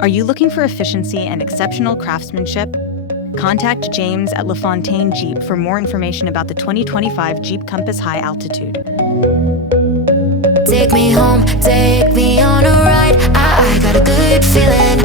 Are you looking for efficiency and exceptional craftsmanship? Contact James at LaFontaine Jeep for more information about the 2025 Jeep Compass High Altitude. Take me home, take me on a ride. I got a good feeling